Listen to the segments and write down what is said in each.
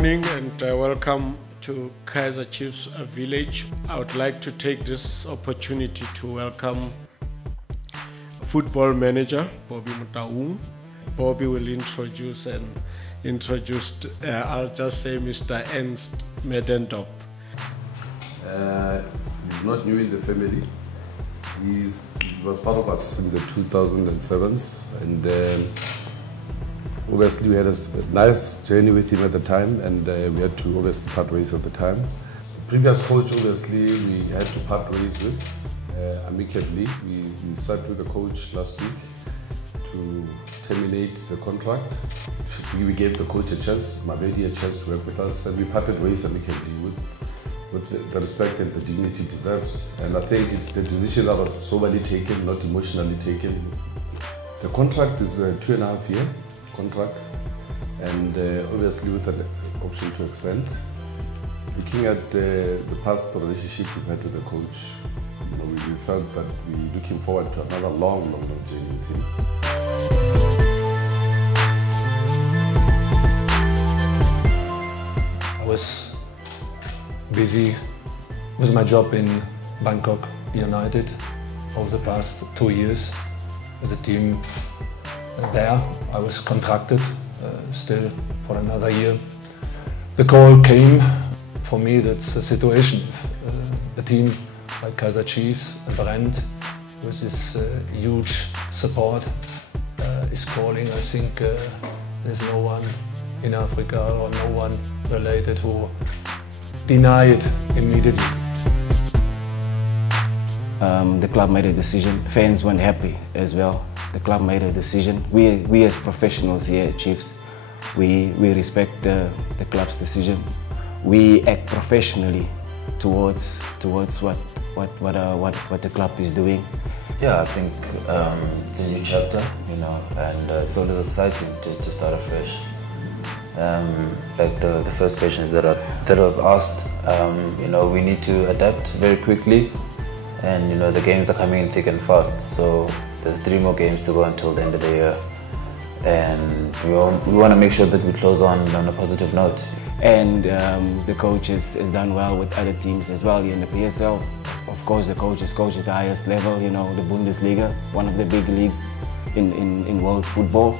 morning and welcome to Kaizer Chiefs village. I would like to take this opportunity to welcome football manager Bobby Mutaung. Bobby will introduce I'll just say Mr. Ernst Middendorp. He's not new in the family. He was part of us in the 2007s, and obviously we had a nice journey with him at the time, and we had to obviously part ways at the time. The previous coach, obviously, we had to part ways with amicably. We sat with the coach last week to terminate the contract. We gave the coach a chance, Mabedi a chance to work with us, and we parted ways amicably with the respect and the dignity he deserves. And I think it's the decision that was soberly taken, not emotionally taken. The contract is a 2.5-year contract, and obviously with an option to extend. Looking at the past relationship we've had with the coach, we felt that we're looking forward to another long journey with him. I was busy with my job in Bangkok United over the past 2 years. As a team there, I was contracted still for another year. The call came for me. That's a situation. A team like Kaizer Chiefs and Brand, with this huge support, is calling. I think there's no one in Africa or no one related who denied immediately. The club made a decision. Fans weren't happy as well. The club made a decision. We as professionals here at Chiefs, we respect the club's decision. We act professionally towards what the club is doing. Yeah, I think it's a new chapter, and it's always exciting to start afresh. Like the first questions that was asked, we need to adapt very quickly, and the games are coming in thick and fast. So there's 3 more games to go until the end of the year, and we want to make sure that we close on a positive note. And the coach has done well with other teams as well in the PSL. Of course, the coach has coached at the highest level, the Bundesliga, one of the big leagues in world football.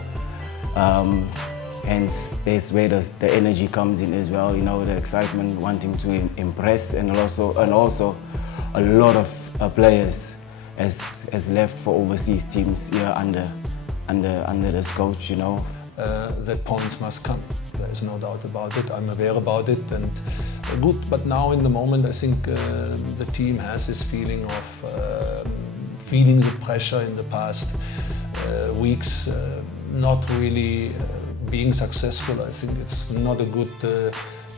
And that's where the energy comes in as well, the excitement, wanting to impress, and also a lot of players has left for overseas teams here under this coach, That points must come. There is no doubt about it. I'm aware about it, and good. But now, in the moment, I think the team has this feeling of feeling the pressure in the past weeks, not really being successful. I think it's not a good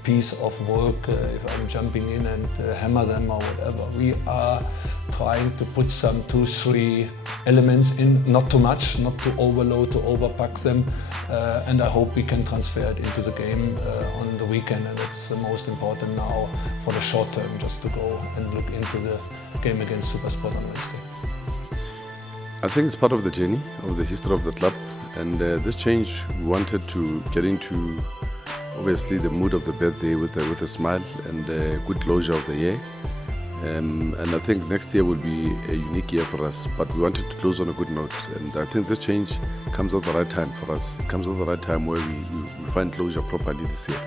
piece of work if I'm jumping in and hammer them or whatever. We are trying to put some 2-3 elements in, not too much, not to overload, to overpack them, and I hope we can transfer it into the game on the weekend, and that's the most important now for the short term, just to go and look into the game against Supersport on Wednesday. I think it's part of the journey, of the history of the club, and this change we wanted to get into obviously the mood of the birthday with a smile and a good closure of the year. And I think next year will be a unique year for us, but we wanted to close on a good note, and I think this change comes at the right time for us. It comes at the right time where we find closure properly this year.